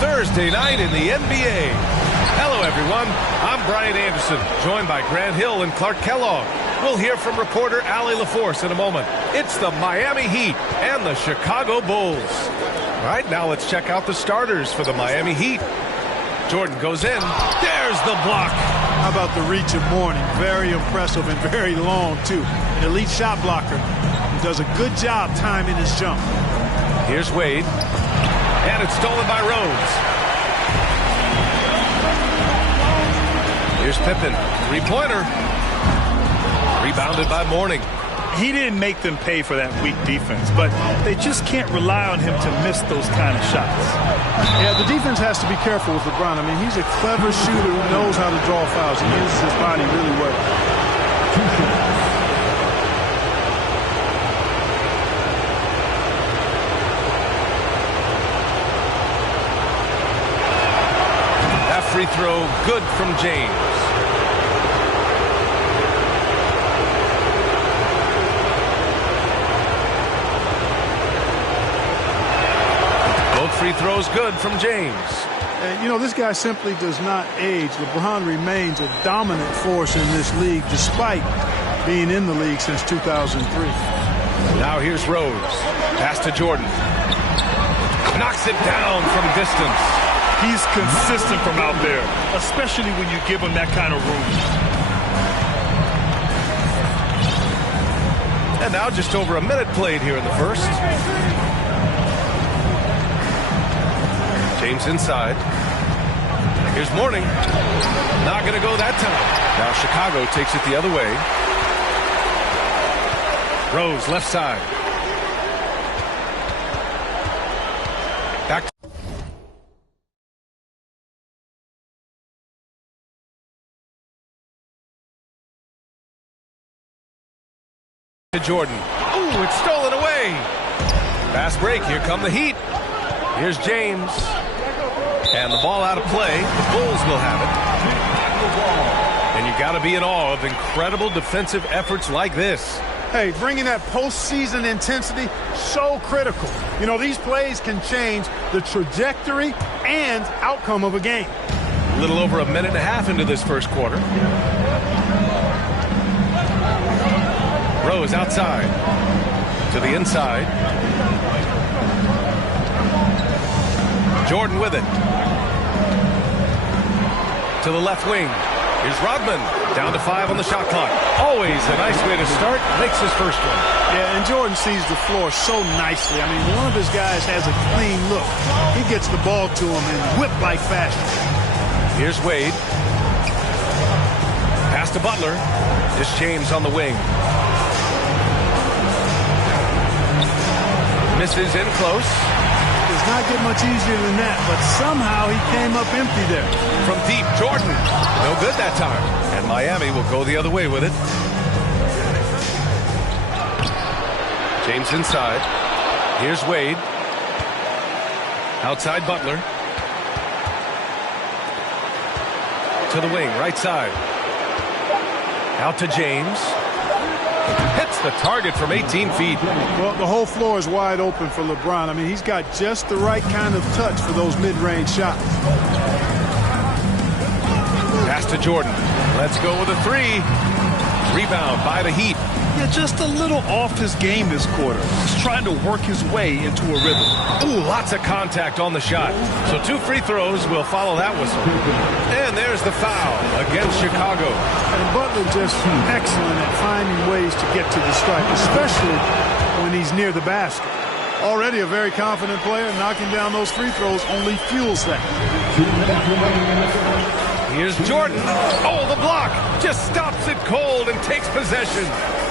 Thursday night in the NBA. Hello, everyone. I'm Brian Anderson, joined by Grant Hill and Clark Kellogg. We'll hear from reporter Allie LaForce in a moment. It's the Miami Heat and the Chicago Bulls. All right, now let's check out the starters for the Miami Heat. Jordan goes in. There's the block. How about the reach of Mourning? Very impressive and very long, too. An elite shot blocker. He does a good job timing his jump. Here's Wade. And it's stolen by Rose. Here's Pippen. Three-pointer. Rebounded by Mourning. He didn't make them pay for that weak defense, but they just can't rely on him to miss those kind of shots. Yeah, the defense has to be careful with LeBron. I mean, he's a clever shooter who knows how to draw fouls. He uses his body really well. That free throw good from James. Free throws good from James. And, you know, this guy simply does not age. LeBron remains a dominant force in this league despite being in the league since 2003. Now here's Rose. Pass to Jordan. Knocks it down from distance. He's consistent from out there, especially when you give him that kind of room. And now just over a minute played here in the first. James inside. Here's Mourning. Not going to go that time. Now Chicago takes it the other way. Rose left side. Back to Jordan. Ooh, it's stolen away. Fast break. Here come the Heat. Here's James. And the ball out of play. The Bulls will have it. And you got to be in awe of incredible defensive efforts like this. Hey, bringing that postseason intensity, so critical. You know, these plays can change the trajectory and outcome of a game. A little over a minute and a half into this first quarter. Rose outside. To the inside. Jordan with it. To the left wing. Here's Rodman. Down to 5 on the shot clock. Always a nice way to start. Makes his first one. Yeah, and Jordan sees the floor so nicely. I mean, one of his guys has a clean look. He gets the ball to him in whip-like fashion. Here's Wade. Pass to Butler. It's James on the wing. Misses in close. Does not get much easier than that, but somehow he came up empty there. From deep, Jordan. No good that time. And Miami will go the other way with it. James inside. Here's Wade. Outside Butler. To the wing, right side. Out to James. Hits the target from 18 feet. Well, the whole floor is wide open for LeBron. I mean, he's got just the right kind of touch for those mid-range shots. Pass to Jordan. Let's go with a three. Rebound by the Heat. Yeah, just a little off his game this quarter. He's trying to work his way into a rhythm. Ooh, lots of contact on the shot. So 2 free throws will follow that whistle. And there's the foul against Chicago. And Butler just excellent at finding ways to get to the stripe, especially when he's near the basket. Already a very confident player, knocking down those free throws only fuels that. Here's Jordan. Oh, the block. Just stops it cold and takes possession.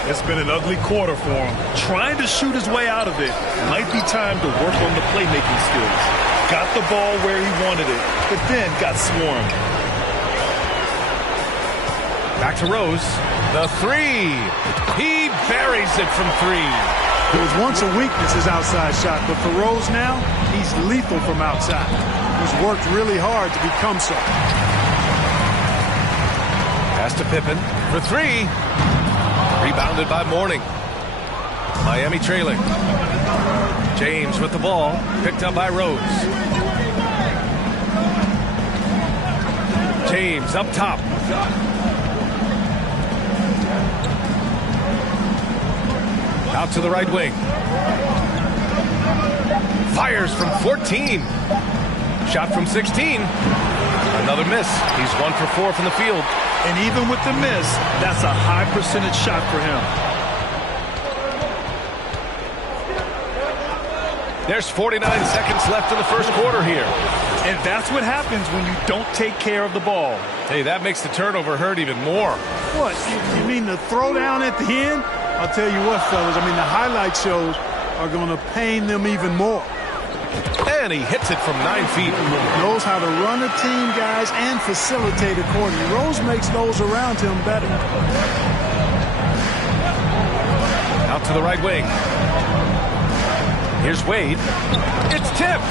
It's been an ugly quarter for him. Trying to shoot his way out of it. Might be time to work on the playmaking skills. Got the ball where he wanted it, but then got swarmed. Back to Rose. The three. He buries it from 3. It was once a weakness, his outside shot, but for Rose now, he's lethal from outside. He's worked really hard to become so. Pass to Pippen for 3. Rebounded by Mourning. Miami trailing. James with the ball. Picked up by Rose. James up top. Out to the right wing. Fires from 14. Shot from 16. Another miss. He's 1 for 4 from the field. And even with the miss, that's a high percentage shot for him. There's 49 seconds left in the first quarter here. And that's what happens when you don't take care of the ball. Hey, that makes the turnover hurt even more. What? You mean the throwdown at the end? I'll tell you what, fellas. I mean, the highlight shows are going to pain them even more. And he hits it from 9 feet. Knows how to run a team, guys, and facilitate accordingly. Rose makes those around him better. Out to the right wing. Here's Wade. It's tipped.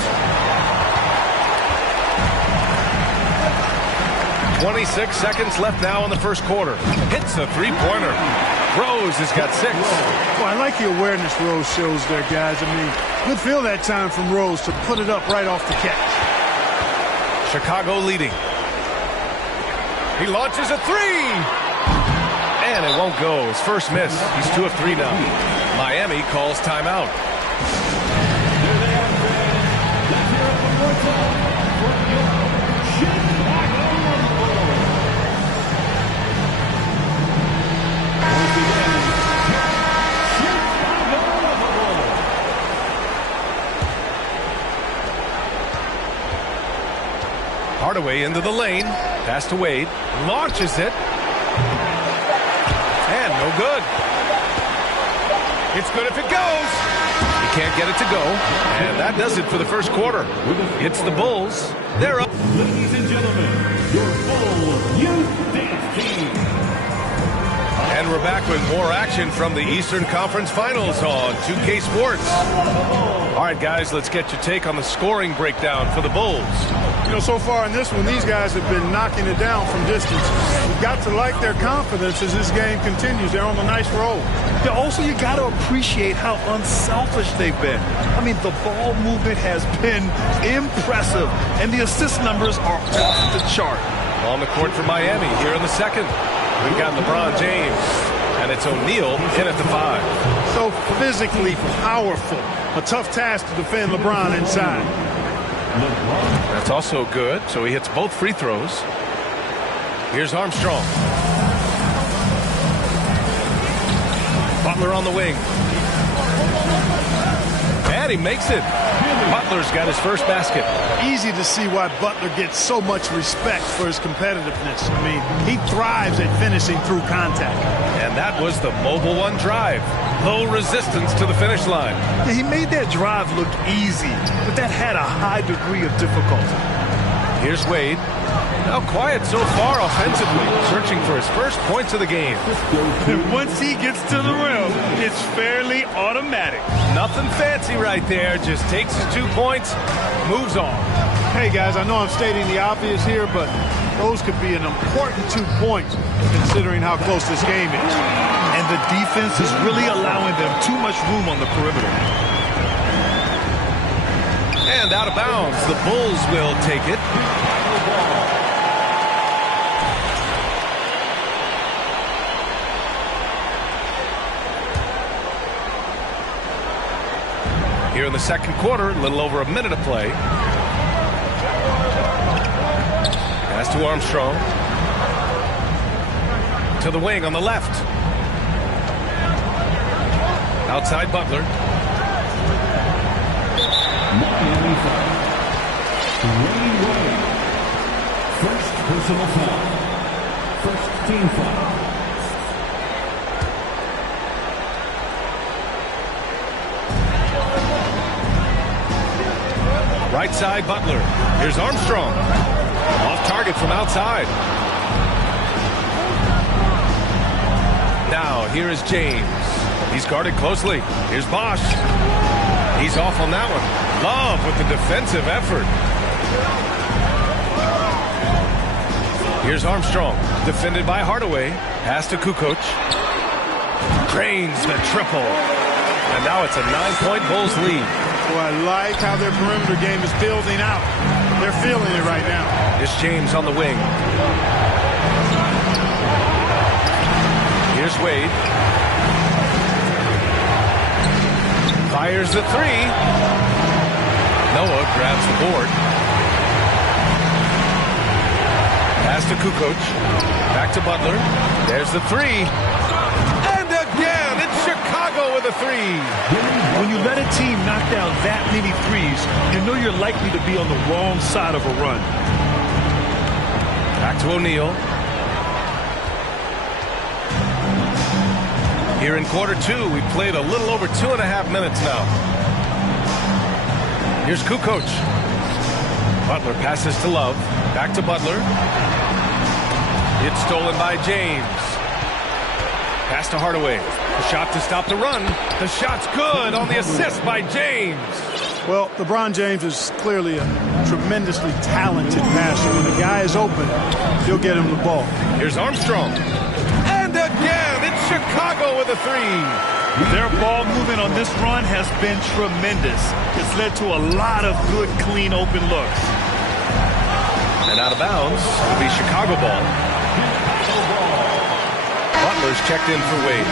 26 seconds left now in the first quarter. Hits a three-pointer. Rose has got 6. Well, I like the awareness Rose shows there, guys. I mean, good feel that time from Rose to put it up right off the catch. Chicago leading. He launches a 3. And it won't go. His first miss. He's 2 of 3 now. Miami calls timeout. Hardaway into the lane. Pass to Wade. Launches it. And no good. It's good if it goes. He can't get it to go. And that does it for the first quarter. It's the Bulls. They're up. Ladies and gentlemen, your Bull Youth Dance Team. And we're back with more action from the Eastern Conference Finals on 2K Sports. All right, guys, let's get your take on the scoring breakdown for the Bulls. You know, so far in this one, these guys have been knocking it down from distance. We've got to like their confidence as this game continues. They're on a nice roll. Yeah, also, you got to appreciate how unselfish they've been. I mean, the ball movement has been impressive, and the assist numbers are off the chart. On the court for Miami here in the second. We've got LeBron James, and it's O'Neal in at the 5. So physically powerful. A tough task to defend LeBron inside. That's also good, so he hits both free throws. Here's Armstrong. Butler on the wing. And he makes it. Butler's got his first basket. Easy to see why Butler gets so much respect for his competitiveness. I mean, he thrives at finishing through contact. And that was the Mobile One drive. Low resistance to the finish line. Yeah, he made that drive look easy, but that had a high degree of difficulty. Here's Wade. Now quiet so far offensively, searching for his first points of the game. And once he gets to the rim, it's fairly automatic. Nothing fancy right there, just takes his 2 points, moves on. Hey, guys, I know I'm stating the obvious here, but those could be an important 2 points considering how close this game is. And the defense is really allowing them too much room on the perimeter. And out of bounds, the Bulls will take it. Here in the second quarter, a little over a minute of play. Pass to Armstrong. To the wing on the left. Outside Butler. Miami foul. Dwayne Wade. First personal foul. First team foul. Right side Butler. Here's Armstrong. Off target from outside. Now here is James. He's guarded closely. Here's Bosch. He's off on that one. Love with the defensive effort. Here's Armstrong. Defended by Hardaway. Pass to Kukoc. Drains the triple. And now it's a 9-point Bulls lead. Well, I like how their perimeter game is building out. They're feeling it right now. Here's James on the wing. Here's Wade. Fires the three. Noah grabs the board. Pass to Kukoc. Back to Butler. There's the three. And again, it's Chicago with a three. When you let a team knock down that many threes, you know you're likely to be on the wrong side of a run. Back to O'Neal. Here in quarter two, we played a little over 2.5 minutes now. Here's Kukoc. Butler passes to Love. Back to Butler. It's stolen by James. Pass to Hardaway. The shot to stop the run. The shot's good on the assist by James. Well, LeBron James is clearly a tremendously talented passer. When the guy is open, he'll get him the ball. Here's Armstrong. And again, it's Chicago with a three. Their ball movement on this run has been tremendous. It's led to a lot of good, clean, open looks. And out of bounds will be Chicago ball. Butler's checked in for Wade.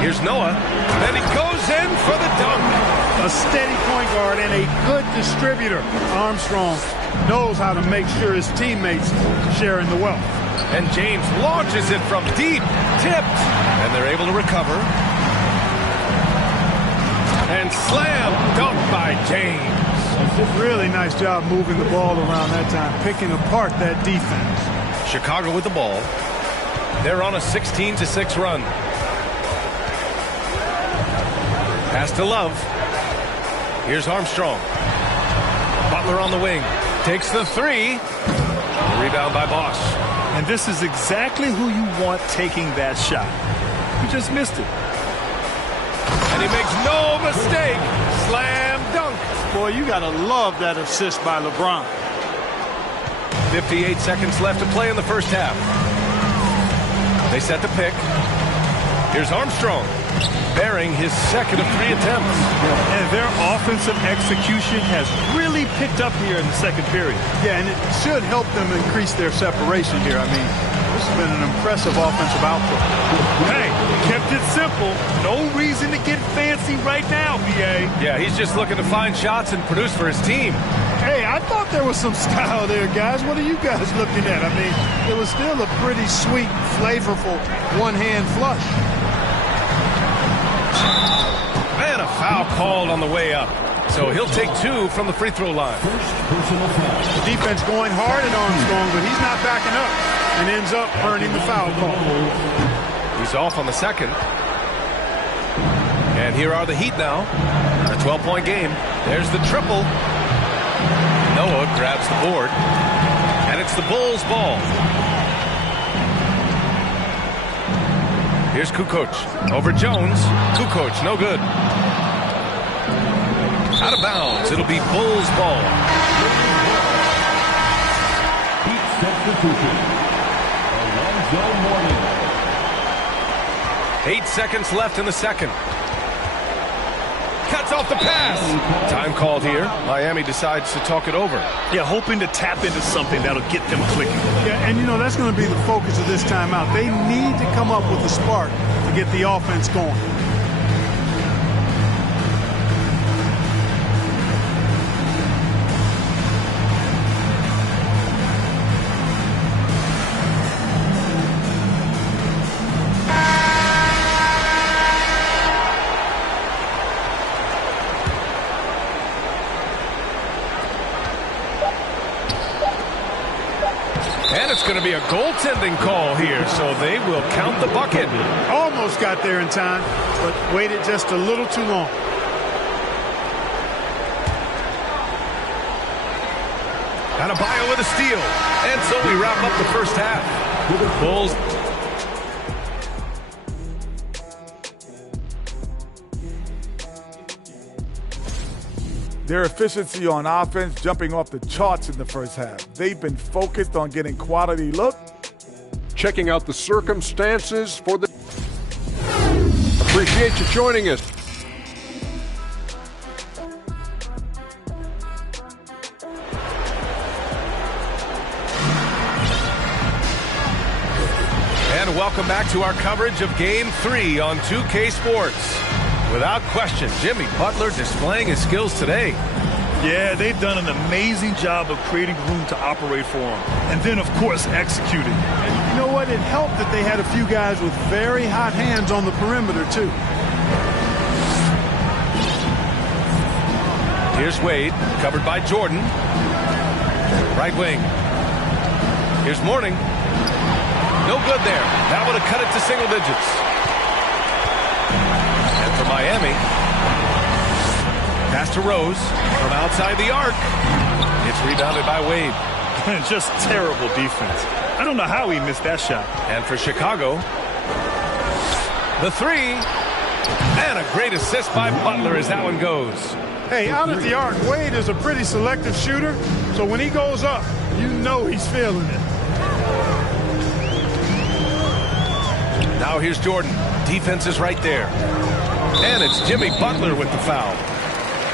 Here's Noah. Then he goes in for the dunk. A steady point guard and a good distributor. Armstrong knows how to make sure his teammates share in the wealth. And James launches it from deep, tipped, and they're able to recover. And slam dunk by James. Really nice job moving the ball around that time, picking apart that defense. Chicago with the ball. They're on a 16-6 run. Pass to Love. Here's Armstrong. Butler on the wing. Takes the three. Rebound by Bosch. And this is exactly who you want taking that shot. You just missed it. And he makes no mistake. Slam dunk. Boy, you got to love that assist by LeBron. 58 seconds left to play in the first half. They set the pick. Here's Armstrong, bearing his second of 3 attempts. And their offensive execution has really picked up here in the second period. Yeah, and it should help them increase their separation here. I mean, this has been an impressive offensive output. Hey, kept it simple. No reason to get fancy right now, BA. Yeah, he's just looking to find shots and produce for his team. Hey, I thought there was some style there, guys. What are you guys looking at? I mean, it was still a pretty sweet, flavorful one-hand flush. And a foul called on the way up. So he'll take 2 from the free throw line. The defense going hard at Armstrong, but he's not backing up and ends up earning the foul call. He's off on the second. And here are the Heat now. A 12-point game. There's the triple. Noah grabs the board. And it's the Bulls' ball. Here's Kukoc. Over Jones. Kukoc, no good. Out of bounds. It'll be Bulls' ball. Heat substitution. Alonzo Mourning. 8 seconds left in the second. Cuts off the pass. Time called here. Miami decides to talk it over. Yeah, hoping to tap into something that'll get them clicking. Yeah, and you know, that's going to be the focus of this timeout. They need to come up with a spark to get the offense going. And it's going to be a goaltending call here, so they will count the bucket. Almost got there in time, but waited just a little too long. Adebayo with a steal. And so we wrap up the first half. Bulls. Their efficiency on offense jumping off the charts in the first half. They've been focused on getting quality look. Checking out the circumstances for the... Appreciate you joining us. And welcome back to our coverage of Game 3 on 2K Sports. Without question, Jimmy Butler displaying his skills today. Yeah, they've done an amazing job of creating room to operate for him. And then, of course, executing. And you know what? It helped that they had a few guys with very hot hands on the perimeter, too. Here's Wade, covered by Jordan. Right wing. Here's Mourning. No good there. That would have cut it to single digits. And for Miami, pass to Rose from outside the arc. It's rebounded by Wade. Just terrible defense. I don't know how he missed that shot. And for Chicago, the three. And a great assist by Butler as that one goes. Hey, out at the arc, Wade is a pretty selective shooter, so when he goes up, you know he's feeling it. Now here's Jordan. Defense is right there. And it's Jimmy Butler with the foul.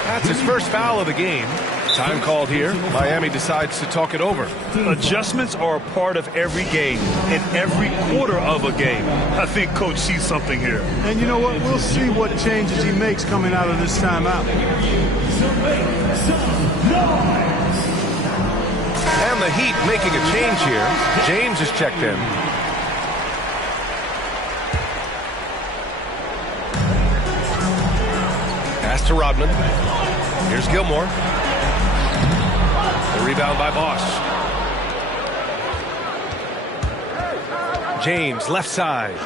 That's his first foul of the game. Time called here. Miami decides to talk it over. Adjustments are a part of every game, in every quarter of a game. I think Coach sees something here. And you know what? We'll see what changes he makes coming out of this timeout. And the Heat making a change here. James is checked in. Pass to Rodman. Here's Gilmore. The rebound by Bosch. James, left side.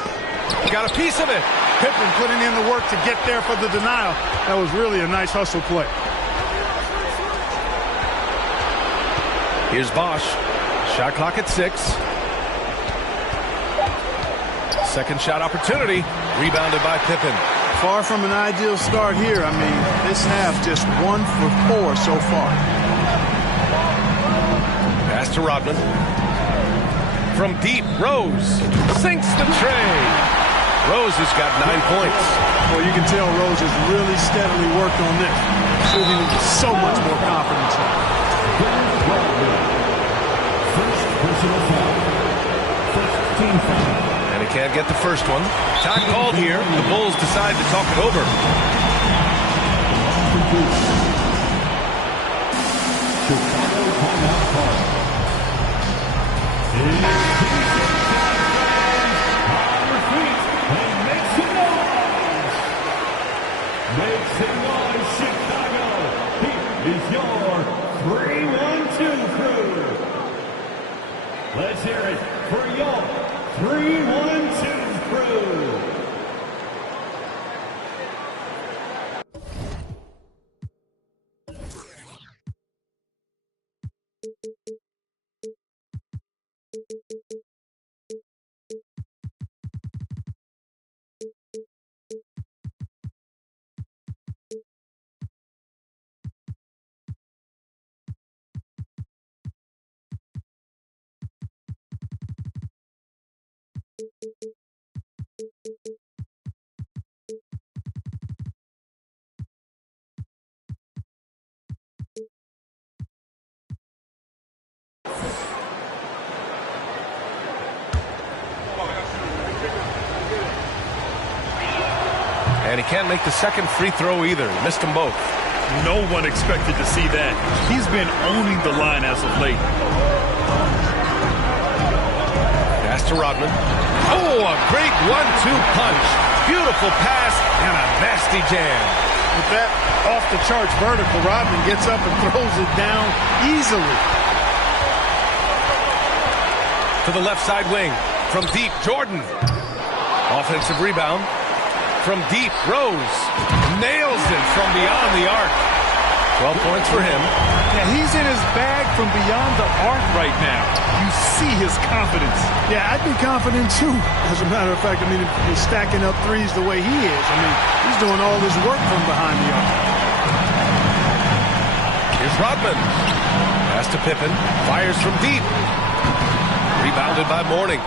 Got a piece of it. Pippen putting in the work to get there for the denial. That was really a nice hustle play. Here's Bosch. Shot clock at 6. Second shot opportunity. Rebounded by Pippen. Far from an ideal start here. I mean, this half just 1 for 4 so far. Pass to Rodman. From deep, Rose sinks the tray. Rose has got 9 points. Well, you can tell Rose has really steadily worked on this, shooting with so much more confidence now. First personal foul. First team foul. And he can't get the first one. Time called here. The Bulls decide to talk it over. Chicago timeout call. On your feet and make some noise. Make some noise, Chicago. Here is your 3-1-2 crew. Let's hear it for your 3-1-2 crew. And he can't make the second free throw either. He missed them both. No one expected to see that. He's been owning the line as of late. Pass to Rodman. Oh, a great 1-2 punch. Beautiful pass and a nasty jam. With that off-the-charts vertical, Rodman gets up and throws it down easily. To the left side wing. From deep, Jordan. Offensive rebound. From deep, Rose nails it from beyond the arc. 12 points for him. Yeah, he's in his bag from beyond the arc right now. You see his confidence. Yeah, I'd be confident too. As a matter of fact, I mean, if he's stacking up threes the way he is, I mean, he's doing all this work from behind the arc. Here's Rodman. Pass to Pippen. Fires from deep. Rebounded by Mourning.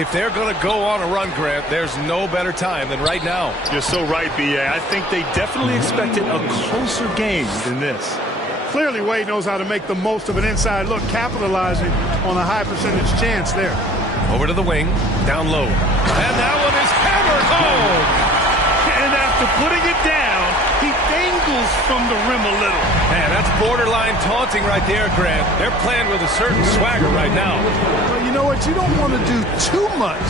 If they're going to go on a run, Grant, there's no better time than right now. You're so right, B.A. I think they definitely expected a closer game than this. Clearly, Wade knows how to make the most of an inside look, capitalizing on a high percentage chance there. Over to the wing, down low. And that one is hammered home. And after putting it down, he dangles from the rim a little. Man, that's borderline taunting right there, Grant. They're playing with a certain swagger right now. Well, you know what? You don't want to do too much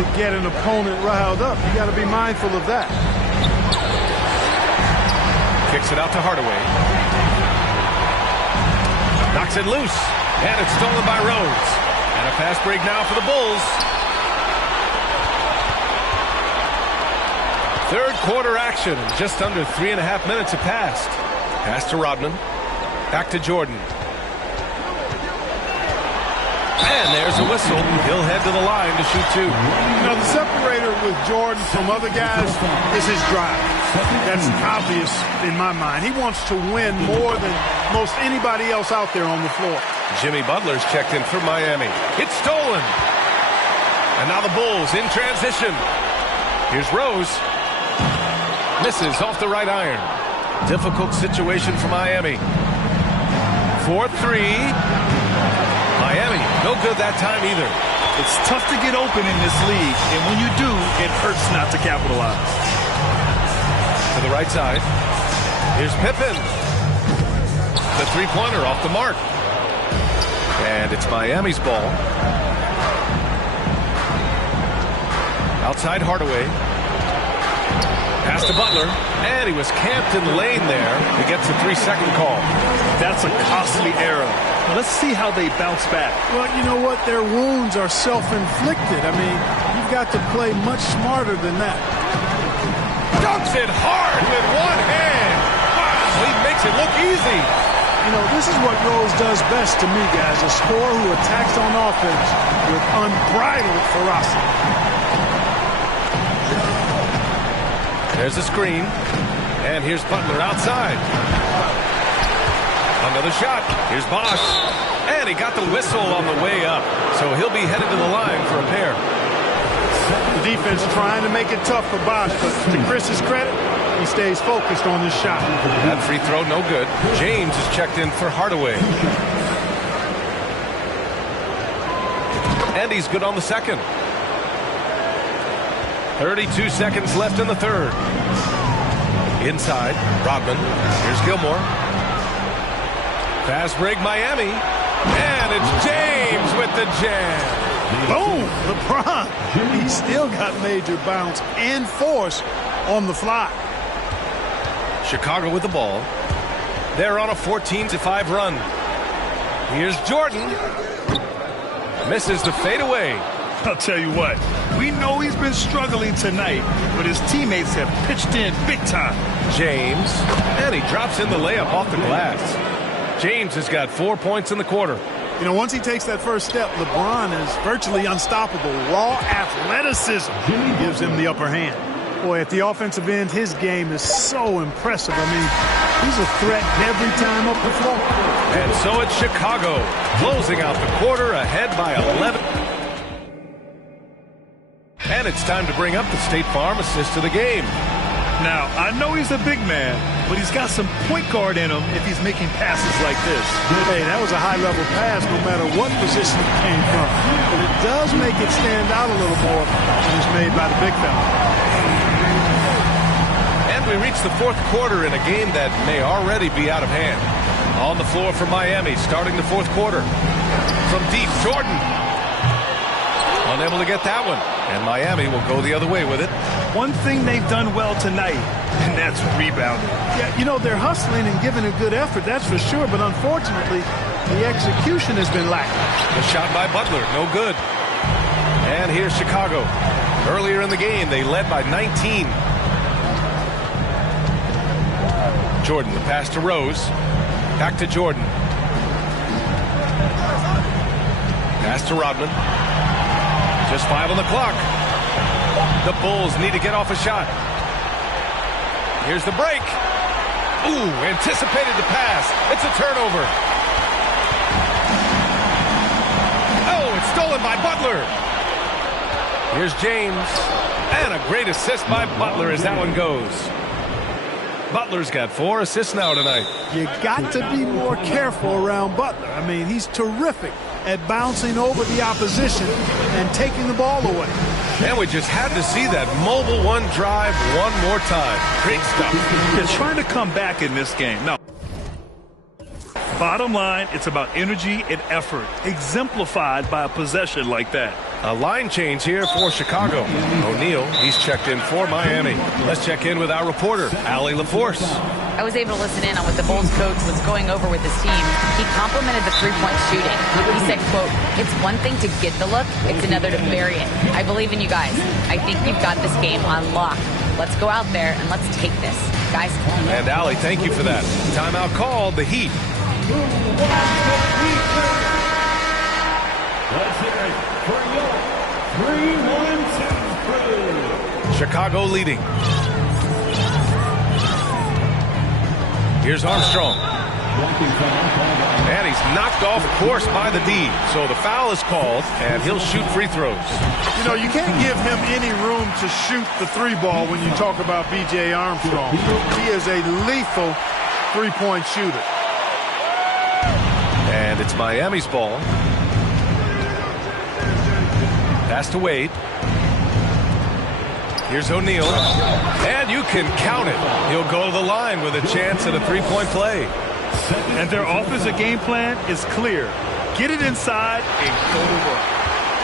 to get an opponent riled up. You got to be mindful of that. Kicks it out to Hardaway. Knocks it loose. And it's stolen by Rose. And a fast break now for the Bulls. Third quarter action. Just under 3.5 minutes have passed. Pass to Rodman. Back to Jordan. And there's a whistle. He'll head to the line to shoot two. You know, the separator with Jordan from other guys is his drive. That's obvious in my mind. He wants to win more than most anybody else out there on the floor. Jimmy Butler's checked in for Miami. It's stolen. And now the Bulls in transition. Here's Rose. Misses off the right iron. Difficult situation for Miami. 4-3. Miami, no good that time either. It's tough to get open in this league, and when you do, it hurts not to capitalize. To the right side. Here's Pippen. The three-pointer off the mark. And it's Miami's ball. Outside Hardaway. Pass to Butler. And he was camped in the lane there. He gets a 3-second call. That's a costly error. Well, let's see how they bounce back. Well, you know what? Their wounds are self-inflicted. I mean, you've got to play much smarter than that. Dunks it hard with one hand. Wow, he makes it look easy. You know, this is what Rose does best to me, guys. A scorer who attacks on offense with unbridled ferocity. There's a screen. And here's Butler outside. Another shot. Here's Bosch. And he got the whistle on the way up. So he'll be headed to the line for a pair. The defense trying to make it tough for Bosch, but to Chris's credit, he stays focused on his shot. That free throw, no good. James is checked in for Hardaway. And he's good on the second. 32 seconds left in the third. Inside, Rodman. Here's Gilmore. Fast break, Miami. And it's James with the jam. Boom! LeBron. He still got major bounce and force on the fly. Chicago with the ball. They're on a 14-5 run. Here's Jordan. Misses the fadeaway. I'll tell you what, we know he's been struggling tonight, but his teammates have pitched in big time. James. And he drops in the layup off the glass. James has got 4 points in the quarter. You know, once he takes that first step, LeBron is virtually unstoppable. Raw athleticism gives him the upper hand. Boy, at the offensive end, his game is so impressive. I mean, he's a threat every time up the floor. And so it's Chicago, closing out the quarter ahead by 11. And it's time to bring up the State Farm assist of the game. Now, I know he's a big man, but he's got some point guard in him if he's making passes like this. Hey, that was a high-level pass no matter what position it came from. But it does make it stand out a little more when it's made by the big fella. And we reach the fourth quarter in a game that may already be out of hand. On the floor for Miami, starting the fourth quarter. From deep, Jordan. Unable to get that one. And Miami will go the other way with it. One thing they've done well tonight, and that's rebounding. Yeah, you know, they're hustling and giving a good effort, that's for sure. But unfortunately, the execution has been lacking. The shot by Butler, no good. And here's Chicago. Earlier in the game, they led by 19. Jordan, the pass to Rose. Back to Jordan. Pass to Rodman. Just 5 on the clock. The Bulls need to get off a shot. Here's the break. Ooh, anticipated the pass. It's a turnover. Oh, it's stolen by Butler. Here's James. And a great assist by Butler as that one goes. Butler's got 4 assists now tonight. You got to be more careful around Butler. I mean, he's terrific at bouncing over the opposition and taking the ball away. And we just had to see that mobile one drive one more time. Great stuff. They're trying to come back in this game. Now, bottom line, it's about energy and effort, exemplified by a possession like that. A line change here for Chicago. O'Neal, he's checked in for Miami. Let's check in with our reporter, Allie LaForce. I was able to listen in on what the Bulls coach was going over with his team. He complimented the three-point shooting. He said, quote, "It's one thing to get the look, it's another to bury it. I believe in you guys. I think you've got this game on lock. Let's go out there and let's take this. Guys." And Allie, thank you for that. Timeout called, the Heat. Let's hear it for your 3-1-2 crew. Chicago leading. Here's Armstrong. And he's knocked off course by the D. So the foul is called, and he'll shoot free throws. You know, you can't give him any room to shoot the 3-ball when you talk about B.J. Armstrong. He is a lethal three-point shooter. And it's Miami's ball. Pass to Wade. Here's O'Neal. And you can count it. He'll go to the line with a chance at a three-point play. And their offensive game plan is clear. Get it inside and go to work.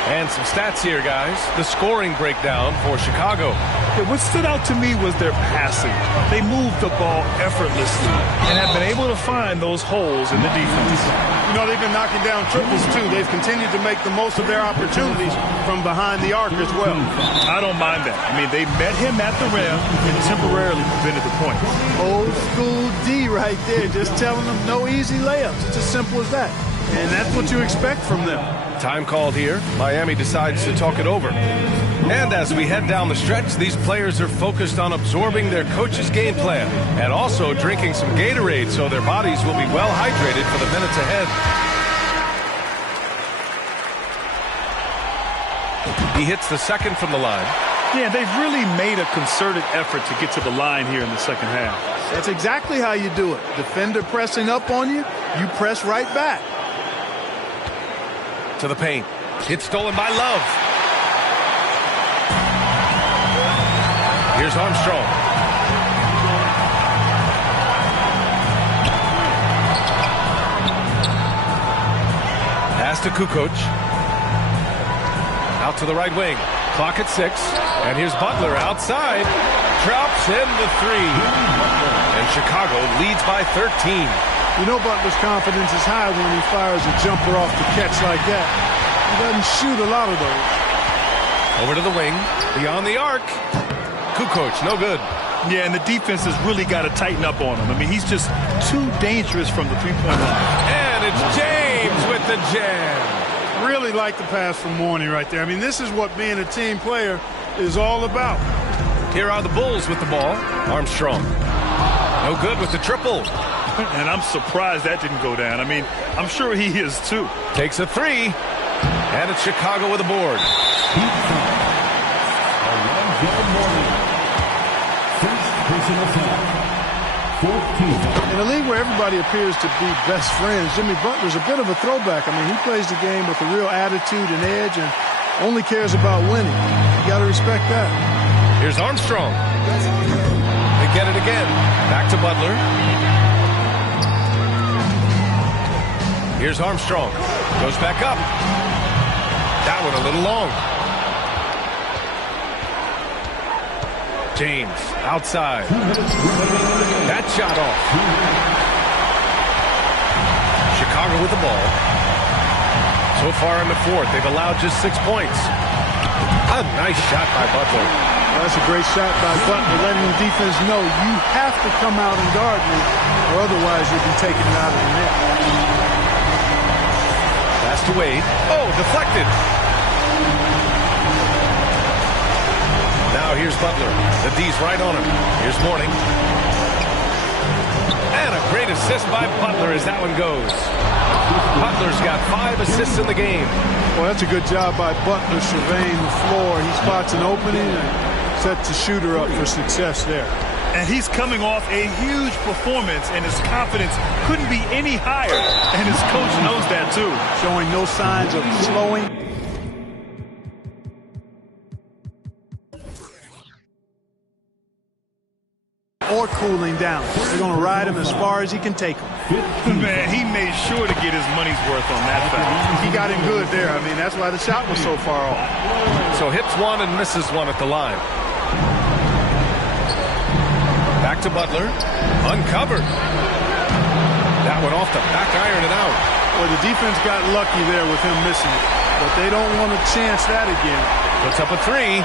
And some stats here, guys. The scoring breakdown for Chicago. Yeah, what stood out to me was their passing. They moved the ball effortlessly and have been able to find those holes in the defense. You know, they've been knocking down triples, too. They've continued to make the most of their opportunities from behind the arc as well. I don't mind that. I mean, they met him at the rim and temporarily prevented the point. Old school D right there, just telling them no easy layups. It's as simple as that. And that's what you expect from them. Time called here. Miami decides to talk it over. And as we head down the stretch, these players are focused on absorbing their coach's game plan and also drinking some Gatorade so their bodies will be well hydrated for the minutes ahead. He hits the second from the line. Yeah, they've really made a concerted effort to get to the line here in the second half. That's exactly how you do it. Defender pressing up on you, you press right back. To the paint. It's stolen by Love. Here's Armstrong. Pass to Kukoc. Out to the right wing. Clock at 6. And here's Butler outside. Drops in the 3. And Chicago leads by 13. You know Butler's confidence is high when he fires a jumper off the catch like that. He doesn't shoot a lot of those. Over to the wing. Beyond the arc. Kukoc, no good. Yeah, and the defense has really got to tighten up on him. I mean, he's just too dangerous from the three-point line. And it's James with the jam. Really like the pass from Mooney right there. I mean, this is what being a team player is all about. Here are the Bulls with the ball. Armstrong. No good with the triple. And I'm surprised that didn't go down. I mean, I'm sure he is too. Takes a 3. And it's Chicago with a board. In a league where everybody appears to be best friends, Jimmy Butler's a bit of a throwback. I mean, he plays the game with a real attitude and edge and only cares about winning. You got to respect that. Here's Armstrong. They get it again. Back to Butler. Here's Armstrong. Goes back up. That one a little long. James outside. That shot off. Chicago with the ball. So far in the fourth, they've allowed just 6 points. A nice shot by Butler. Well, that's a great shot by Butler, letting the defense know you have to come out and guard me, or otherwise you'll be taking it out of the net. Pass to Wade. Oh, deflected. Now here's Butler. The D's right on him. Here's Mourning. assist by Butler as that one goes. Butler's got 5 assists in the game. Well, that's a good job by Butler surveying the floor. He spots an opening and sets the shooter up for success there. And he's coming off a huge performance, and his confidence couldn't be any higher. And his coach knows that, too. Showing no signs of slowing. Or cooling down. They're going to ride him as far as he can take him. Man, he made sure to get his money's worth on that foul. He got him good there. I mean, that's why the shot was so far off. So hits one and misses one at the line. Back to Butler. Uncovered. That one off the back iron and out. Well, the defense got lucky there with him missing it. But they don't want to chance that again. Puts up a 3.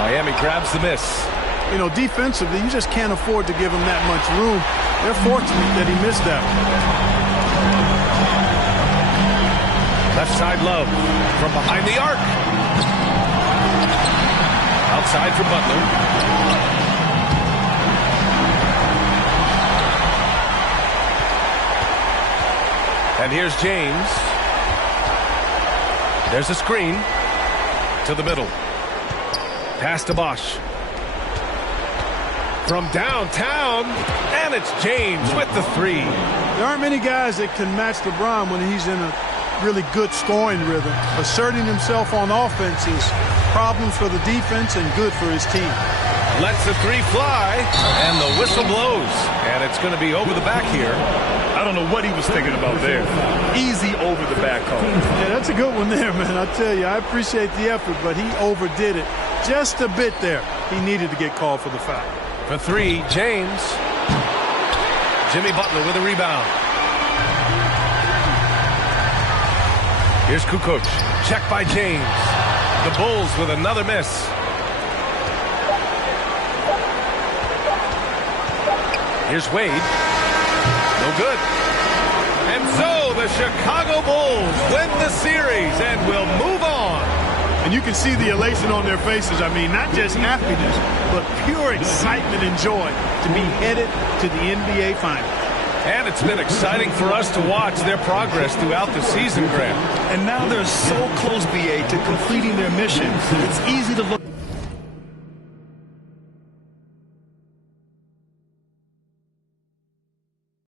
Miami grabs the miss. You know, defensively, you just can't afford to give him that much room. They're fortunate that he missed that one. Left side Love from behind the arc. Outside for Butler. And here's James. There's a screen to the middle. Pass to Bosch. From downtown, and it's James with the 3. There aren't many guys that can match LeBron when he's in a really good scoring rhythm. Asserting himself on offense is problems for the defense and good for his team. Lets the 3 fly, and the whistle blows. And it's going to be over the back here. I don't know what he was thinking about there. Easy over the back call. Yeah, that's a good one there, man. I tell you, I appreciate the effort, but he overdid it just a bit there. He needed to get called for the foul. For 3, James. Jimmy Butler with a rebound. Here's Kukoc. Check by James. The Bulls with another miss. Here's Wade. No good. And so the Chicago Bulls win the series and will move on. And you can see the elation on their faces. I mean, not just happiness, but pure excitement and joy to be headed to the NBA Finals. And it's been exciting for us to watch their progress throughout the season, Graham. And now they're so close, BA, to completing their mission. It's easy to look